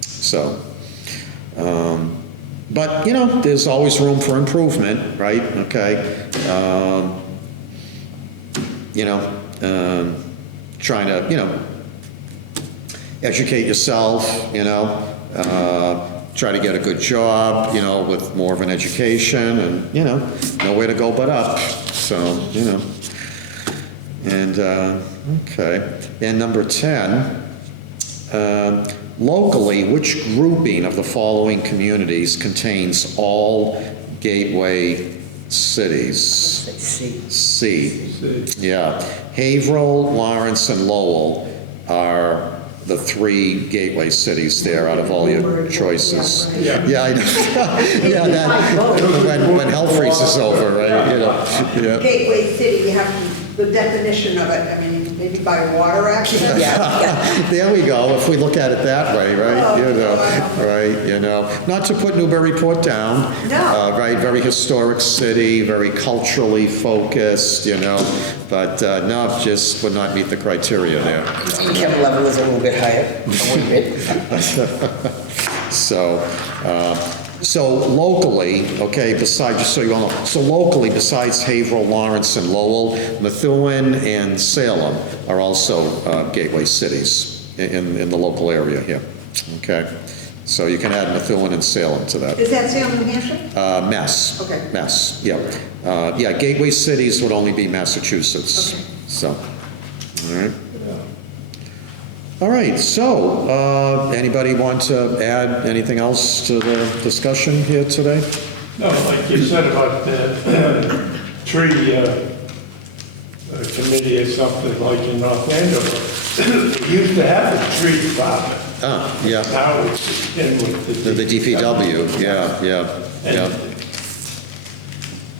So, but, there's always room for improvement, right? Okay. Trying to, educate yourself, try to get a good job, with more of an education and, nowhere to go but up. So, and, okay. And number 10, locally, which grouping of the following communities contains all gateway cities? See, C. Yeah. Haverhill, Lawrence, and Lowell are the three gateway cities there out of all your choices. Yeah. Yeah, I know. Yeah, when hell freezes over, right? Yeah. Gateway city, you have the definition of it, I mean, maybe by water access? yeah. There we go, if we look at it that way, right? Not to put Newburyport down. No. Right, very historic city, very culturally focused, but no, just would not meet the criteria there. Income level is a little bit higher, a little bit. So locally, okay, besides, just so you all know, so locally, besides Haverhill, Lawrence, and Lowell, Methuen and Salem are also gateway cities in the local area here, okay? So you can add Methuen and Salem to that. Is that Salem, New Hampshire? Mass. Okay. Mass, yeah. Yeah, gateway cities would only be Massachusetts, Okay. so, all right. All right, so, anybody want to add anything else to the discussion here today? No, like you said about the tree committee or something like in North Andover, we used to have a tree department. Ah, yeah, Now it's in with the DPW, yeah. And a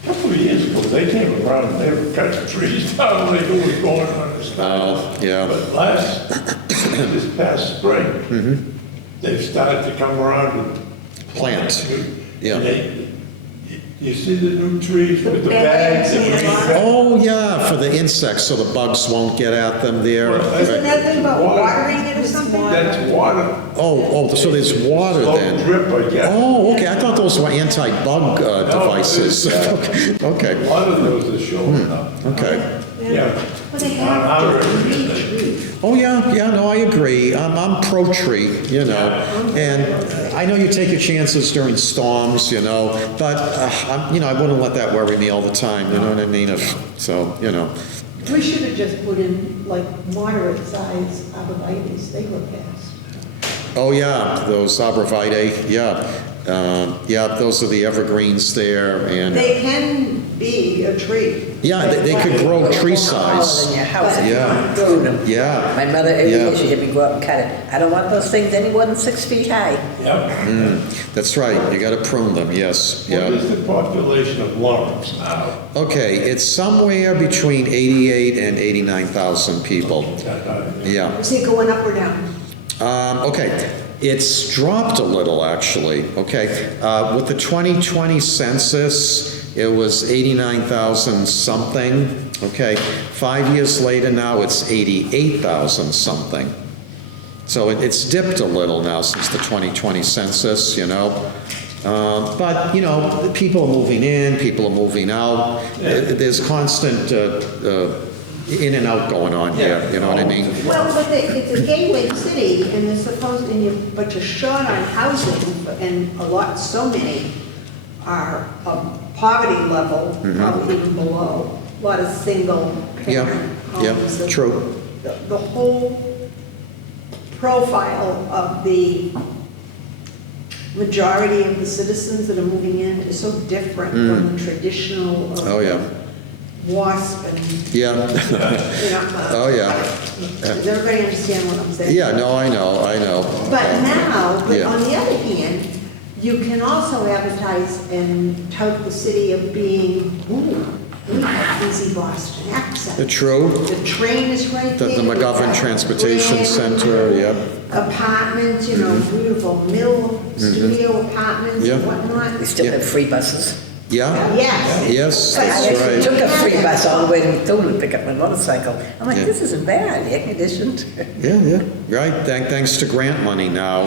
couple of years ago, they came around and they were cutting trees down, they knew what was going on and stuff. Oh, yeah. But this past spring, they've started to come around and Plant, yeah. And you see the new trees with the bags bags and and the- everything? Oh, yeah, for the insects, so the bugs won't get at them there. Well, that's- Isn't that thing about watering it or something? That's water. Oh, so there's water Slow then? drip, I guess. Oh, okay, I thought those were anti-bug devices. it's, Okay, A lot of those are showing up. okay. Yeah. Well, they On our have to end, be trees. Oh, yeah, no, I agree. I'm pro-tree, and I know you take your chances during storms, but, I wouldn't let that worry me all the time, you know what I mean? We should have just put in like moderate size arborvitaes, they were passed. Oh, yeah, those arborvitae, yeah. Yeah, those are the evergreens there, and, They can be a tree. yeah, they could grow tree Taller than size. your house. if you Yeah. prune them. Yeah. My mother, every Yeah. year she had me go out and cut it. I don't want those things any more than 6 feet high. Yep. That's right, you gotta prune them, yes, What yeah. is the population of Lawrence now? Okay, it's somewhere between 88 and 89,000 people, yeah. Is it going up or down? Okay, it's dropped a little, actually, okay? With the 2020 census, it was 89,000 something, okay? 5 years later now, it's 88,000 something. So it's dipped a little now since the 2020 census, But, people are moving in, people are moving out. There's constant in and out going on here, you know what I mean? Well, but it's a gateway city, and they're supposed, but you're short on housing, and so many are poverty level, probably even below. A lot of single Yeah, parent yeah, homes. true. The whole profile of the majority of the citizens that are moving in is so different from the traditional of Oh, yeah. WASP and, Yeah, oh, yeah. does everybody understand what I'm saying? Yeah, no, I know. But now, Yeah. on the other hand, You can also advertise and tout the city of being, ooh, we have easy Boston accent. True. The train is right The there. McGovern We've got Transportation brand Center, new yep. Apartments, you know, beautiful mill studio apartments Yeah. and whatnot. We still have free buses. Yeah, Yes. yes, I that's actually right. took a free bus all the way to Methuen to pick up my motorcycle. I'm like, Yeah. this isn't bad, air conditioned. Yeah, right. Thanks to grant money now,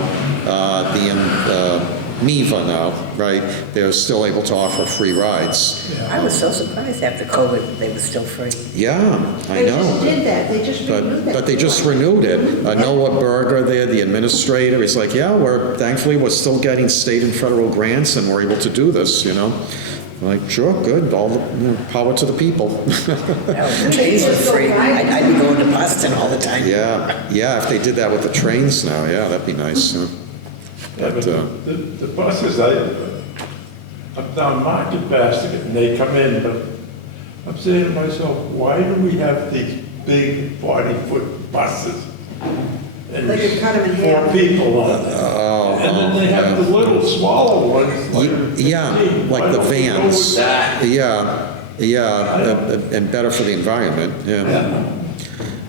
MEVA now, right? They're still able to offer free rides. I was so surprised after COVID, they were still free. Yeah, I They just know. did that, they just renewed that. But they just renewed it. Noah Berger there, the administrator, he's like, yeah, thankfully, we're still getting state and federal grants and we're able to do this, you know? I'm like, sure, good, all the power to the people. The trains were free. I'd be going to Boston all the time. Yeah, if they did that with the trains now, yeah, that'd be nice. Yeah, but the buses, I'm down Market Basket and they come in, but I'm saying to myself, why do we have these big 40-foot buses? And They could cut 'em in half. 4 people on it. And then they have the little smaller ones. like Yeah, 15. like Why the don't we go with vans. that? Yeah, and better for the environment, yeah. Yeah.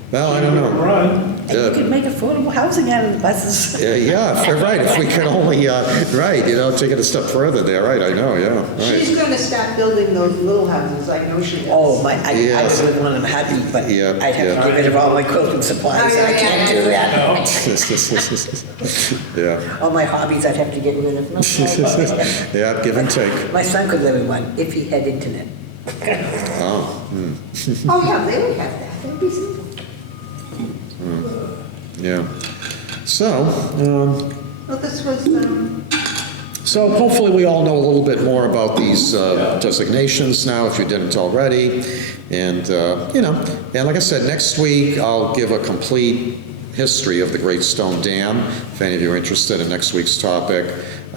Well, I don't know. Run. And you could make affordable housing out of the buses. Yeah, right, if we could only, right, take it a step further there, right, I know, yeah, right. She's gonna start building those little houses, I know she does. Oh, I Yes. would live one in a heartbeat, but Yeah, I'd have yeah. to get rid of all my quilting supplies. I can't do that. Yeah, All my hobbies I'd have to get rid of. No, no. yeah, give and take. My son could live in one if he had internet. Oh, Oh, yeah, they would have that, it would be simple. yeah. So, Well, this was, So hopefully we all know a little bit more about these designations now, if you didn't already. And, and like I said, next week I'll give a complete history of the Great Stone Dam, if any of you are interested in next week's topic.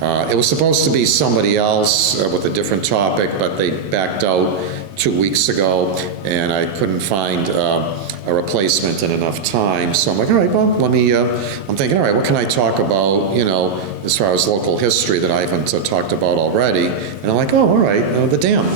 It was supposed to be somebody else with a different topic, but they backed out 2 weeks ago, and I couldn't find a replacement in enough time. So I'm like, all right, well, I'm thinking, all right, what can I talk about, as far as local history that I haven't talked about already? And I'm like, oh, all right, the dam,